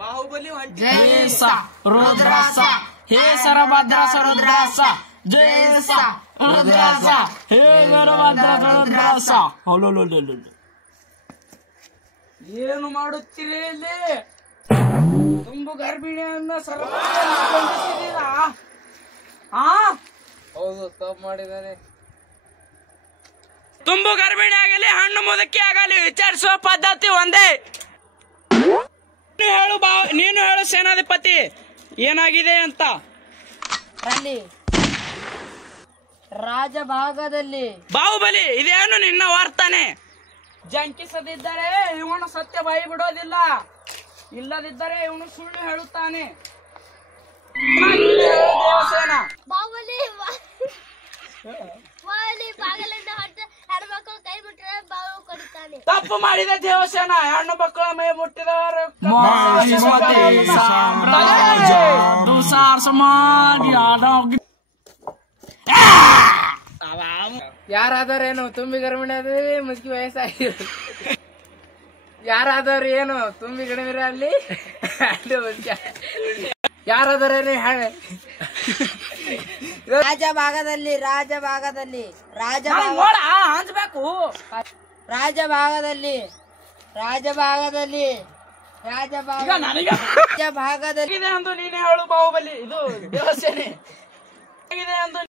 ಬಾಹುಬಲಿ ಜಯ ಸ ರುದ್ರಾಸ ಹೇ ಸರಭದ್ರಾಸ ರುದ್ರಾಸ ಜಯ ಸ ರುದ್ರಾಸ ಹೇ ಸರಭದ್ರಾಸ ರುದ್ರಾಸ. ಏನು ಮಾಡುತ್ತೀರಿ ಇಲ್ಲಿ? ತುಂಬು ಗರ್ಭಿಣಿಯನ್ನ ಹೌದು, ತಪ್ಪು ಮಾಡಿದ್ದಾನೆ. ತುಂಬು ಗರ್ಭಿಣಿ ಆಗಲಿ ಹಣ್ಣು ಮುದಕಿ ಆಗಲಿ ವಿಚಾರಿಸುವ ಪದ್ಧತಿ ಒಂದೇ. ನೀನು ಹೇಳು ಸೇನಾಧಿಪತಿ, ಏನಾಗಿದೆ ಅಂತ. ಅಲ್ಲಿ ರಾಜಭಾಗದಲ್ಲಿ ಬಾಹುಬಲಿ, ಇದೇನು ನಿನ್ನ ವರ್ತನೆ? ಜಂಕಿಸದಿದ್ದರೆ ಇವನು ಸತ್ಯ ಬಾಯಿ ಬಿಡೋದಿಲ್ಲ, ಇಲ್ಲದಿದ್ದರೆ ಇವನು ಸುಳ್ಳು ಹೇಳುತ್ತಾನೆ. ದೇವಸೇನ, ತಪ್ಪು ಮಾಡಿದ ದೇವಸೇನ. ಹೆಣ್ಣು ಮಕ್ಕಳ ಮೈ ಮುಟ್ಟಿದವರು ಯಾರಾದರೇನು ತುಂಬಿ ಗರ್ಭಿಣಿ ಆದ್ರೆ ಮುದುಕಿ ವಯಸ್ಸಾಗಿರು. ಯಾರಾದರೂ ಏನು ತುಂಬಿ ಗರ್ಭಿಣಿ ಅಲ್ಲಿ ಯಾರಾದರೇನು ರಾಜಭಾಗದಲ್ಲಿ ರಾಜಭಾಗದಲ್ಲಿ ಹಂಚ್ಬೇಕು. ರಾಜಭಾಗದಲ್ಲಿ ರಾಜಭಾಗದಲ್ಲಿ ರಾಜಭಾಗದಲ್ಲಿ ಅಂದು ನೀನೇ ಹೇಳು ಬಾಹುಬಲಿ. ಇದು ದೇವಸೇನೆ.